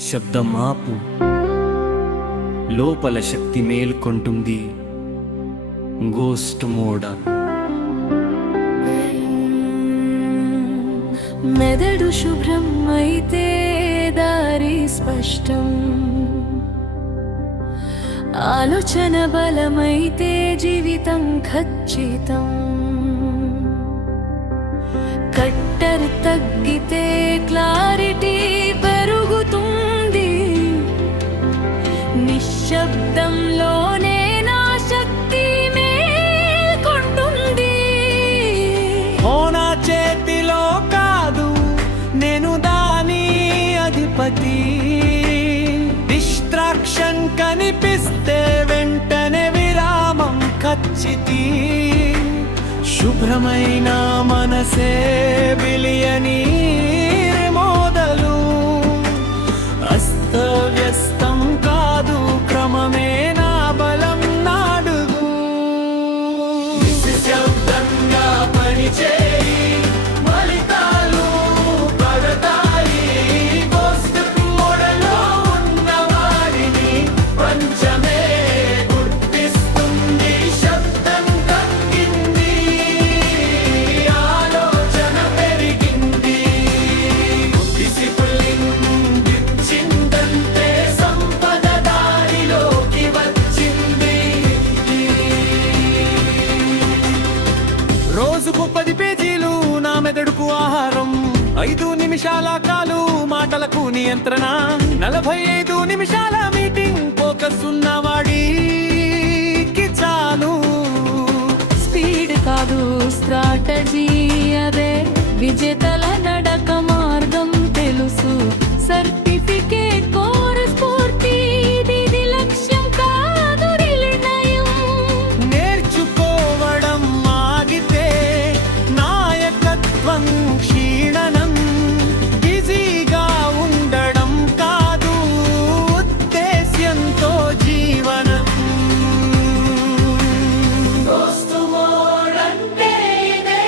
శబ్దమాపు, లోపల శక్తి మేల్కొంటుంది. Ghost mode. మెదడు శుభ్రం అయితే దారి స్పష్టం, ఆలోచన బలమైతే జీవితం ఖచ్చితం. కట్టర్ తగ్గితే క్లారిటీ పెరుగుతుంది, నిశ్శబ్దంలోనే నా శక్తి మేల్కొంటుంది. నా చేతిలో కాదు, నేను దాని అధిపతి. డిస్ట్రాక్షన్ కనిపిస్తే వెంటనే విరామం ఖచ్చితి. శుభ్రమైన మనసే బిలియనీ మొదలు. అస్తవ్యస్తం కాదు, క్రమమే నా బలం నాడుగు. నిశ్శబ్దంగా పనిచేయి, ఫలితాలు పడతాయి. గోస్ట్ మోడ్లో ఉన్నవారిని పంచమే గుర్తిస్తుంది. శబ్దం తగ్గింది, ఆలోచన పెరిగింది. డిసిప్లిన్ దించిందంటే సంపద దారిలోకి వచ్చింది. రోజుకు 10 పేజీలు నా మెదడుకు ఆహారం. 5 నిమిషాల కాలు మాటలకు నియంత్రణ. 45 నిమిషాల మీటింగ్ ఫోకస్ ఉన్నవాడికి చాలు. స్పీడ్ కాదు స్ట్రాటజీ, అదే విజేతల నడక మార్గం తెలుసు. సర్టిఫికేట్ కోర్స్ స్ఫూర్తి, ఇది లక్ష్యం కాదు నిర్ణయం. నేర్చుకోవడం ఆగితే నాయకత్వం క్షీణనం. బిజీగా ఉండడం కాదు, ఉద్దేశ్యంతో జీవనం. గోస్ట్ మోడ్ అంటే ఇదే,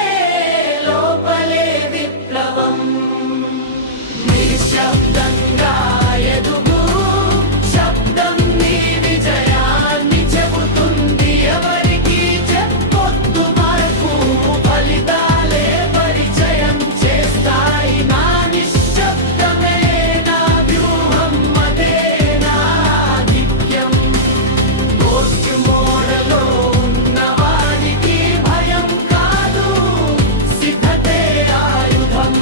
లోపలే విప్లవం. నిశ్శబ్దంగా ఎదుగు, శబ్దం నీ విజయాన్ని చెబుతుంది. ఎవరికి చెప్పొద్దు మార్పు, ఫలితాలే పరిచయం చేస్తాయి. నా నిశ్శబ్దమే నా వ్యూహం, అదే నా నిత్యం. గోస్ట్ మోడ్లో ఉన్నవారికి భయం కాదు, సిద్ధతే ఆయుధం.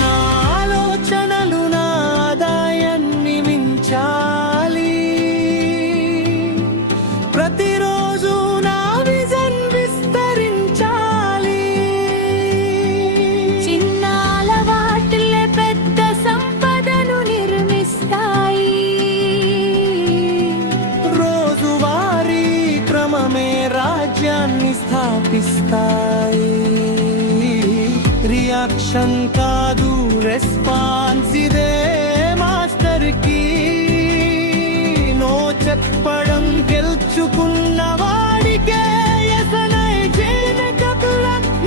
నా ఆలోచనలు నా ఆదాయాన్ని మించాలి. ప్రతిరోజు నా విజన్ విస్తరించాలి. చిన్న అలవాట్లే పెద్ద సంపదను నిర్మిస్తాయి. రోజువారీ క్రమమే రాజ్యాన్ని స్థాపిస్తాయి. రియాక్షన్ కాదు, రెస్పాన్స్ ఇదే మాస్టర్ కి. నో చెప్పడం గెలుచుకున్న వాడికే ఎసనై జీవితమవుతుంది.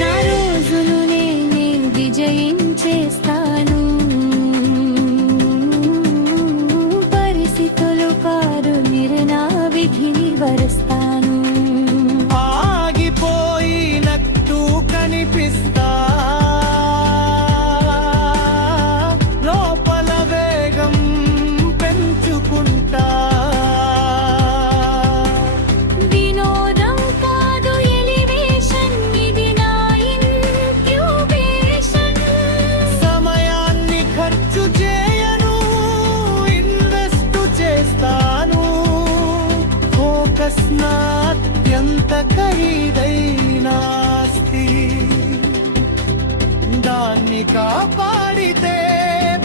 నా రోజును నేనే విజయించేస్తాను. పరిస్థితులు కాదు, నా విధిని వరుస్తాను. ఆగిపోయినట్టు కనిపిస్తా, లోపల వేగం పెంచుకుంటా. వినోదం కాదు ఎలివేషన్, ఇది నా ఇంక్యుబేషన్. సమయాన్ని ఖర్చు చేయను, ఇన్వెస్ట్ చేస్తాను. ఫోకస్ నా అత్యంత ఖరీదైన ఆస్తి. దాన్ని కాపాడితే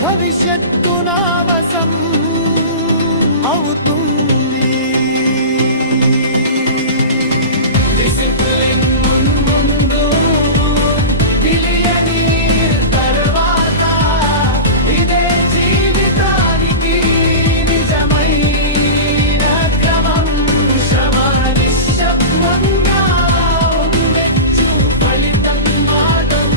భవిష్యత్తు నా వశం అవుతుంది. డిసిప్లిన్ ముందు, బిలియనీర్ తర్వాత. ఇదే జీవితానికి నిజమైన క్రమం. శ్రమ నిశ్శబ్దంగా ఉండొచ్చు, ఫలితం మాత్రం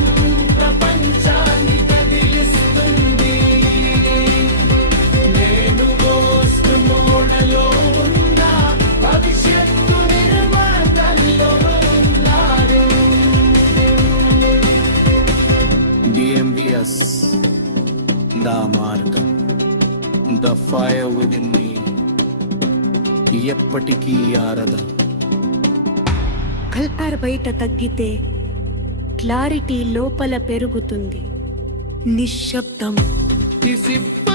ఎస్ నా మార్గం ద ఫైర్ విదిన్ మీ ఎప్పటికీ ఆరదా. కల్పర్ బయట తగ్గితే క్లారిటీ లోపల పెరుగుతుంది. నిశ్శబ్దం డిసిప్లిన్